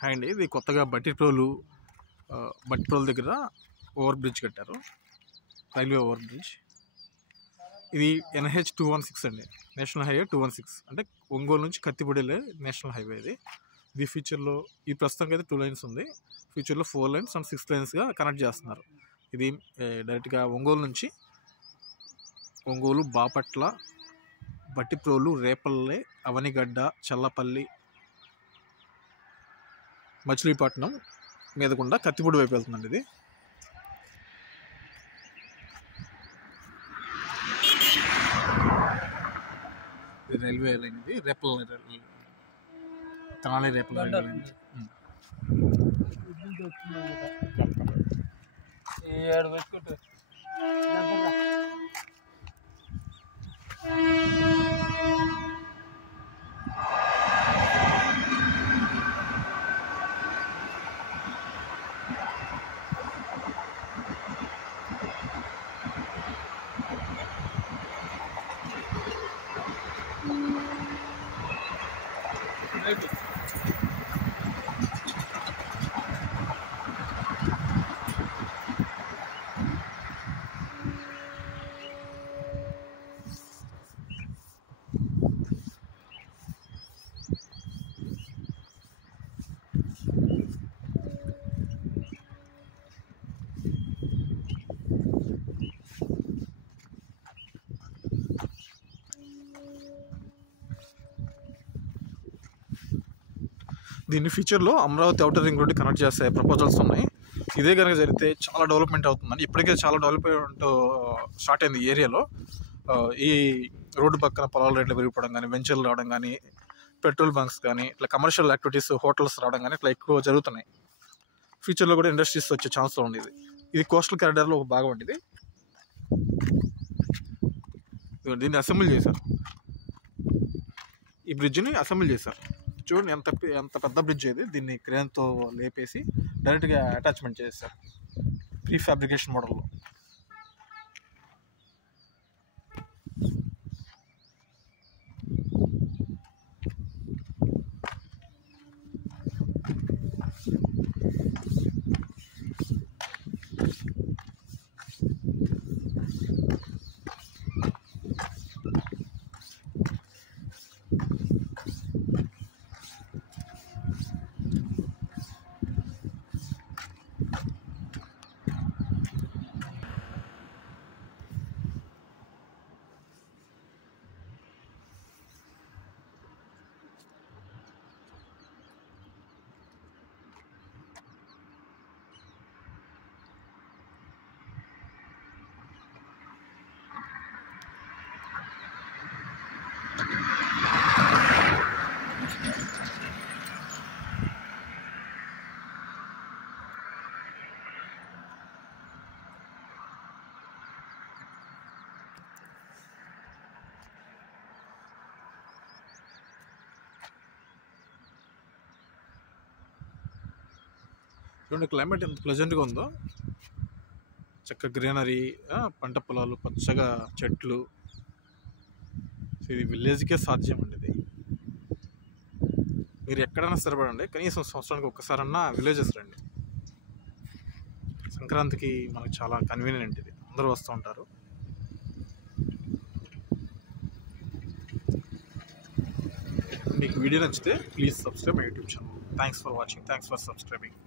Hi అండి, ఇది కొత్తగా బట్టిప్రోలు దగ్గర ఓవర్ బ్రిడ్జ్ కట్టారు, రైల్వే ఓవర్ బ్రిడ్జ్. ఇది NH 216 అండి, నేషనల్ హైవే 216. అంటే ఒంగోలు నుంచి కత్తిపూడి వెళ్ళే నేషనల్ హైవే ఇది. ఇది ఫ్యూచర్లో ఈ ప్రస్తుతానికి అయితే 2 లైన్స్ ఉంది, ఫ్యూచర్లో 4 లైన్స్ అండ్ 6 లైన్స్గా కనెక్ట్ చేస్తున్నారు. ఇది డైరెక్ట్గా ఒంగోలు నుంచి ఒంగోలు, బాపట్ల, బట్టిప్రోలు, రేపల్లె, అవనిగడ్డ, చల్లపల్లి, మచిలీపట్నం మీదకుండా కత్తిపూడి వైపు వెళ్తుందండి. ఇది రైల్వే లైన్, ఇది రేపల్లె తెనాలి రేపల్లె రైల్వే లైన్. దీన్ని ఫ్యూచర్లో Amaravati outer ring road connect చేసే ప్రపోజల్స్ ఉన్నాయి. ఇదే కనుక జరిగితే చాలా డెవలప్మెంట్ అవుతుందని, ఇప్పటికే చాలా డెవలప్మెంట్ స్టార్ట్ అయింది ఈ ఏరియాలో. ఈ రోడ్డు పక్కన పొలాల రేట్లు పెరిగిపోవడం కానీ, వెంచర్లు రావడం కానీ, పెట్రోల్ బంక్స్ కానీ, ఇట్లా కమర్షియల్ యాక్టివిటీస్, హోటల్స్ రావడం కానీ ఇట్లా ఎక్కువ జరుగుతున్నాయి. ఫ్యూచర్లో కూడా ఇండస్ట్రీస్ వచ్చే ఛాన్స్ ఉండేది. ఇది కోస్టల్ కారిడార్లో ఒక భాగం ఉండేది. దీన్ని అసెంబ్లీ చేశారు, ఈ బ్రిడ్జ్ని అసెంబ్లీ చేశారు. చూడండి ఎంత పెద్ద బ్రిడ్జ్ ఇది. దీన్ని క్రేన్తో లేపేసి డైరెక్ట్గా అటాచ్మెంట్ చేస్తారు ప్రీ ఫ్యాబ్రికేషన్ మోడల్లో. చూడండి క్లైమేట్ ఎంత ప్లెజెంట్గా ఉందో, చక్క గ్రీనరీ, పంట పొలాలు, పచ్చగా చెట్లు. ఇది విలేజ్కే సాధ్యం అండి. ఇది మీరు ఎక్కడైనా స్థిరపడండి, కనీసం సంవత్సరానికి ఒక్కసారన్నా విలేజెస్ రండి. సంక్రాంతికి మనకు చాలా కన్వీనియంట్, ఇది అందరూ వస్తూ ఉంటారు. మీకు వీడియో నచ్చితే please subscribe my YouTube channel. Thanks for watching, thanks for subscribing.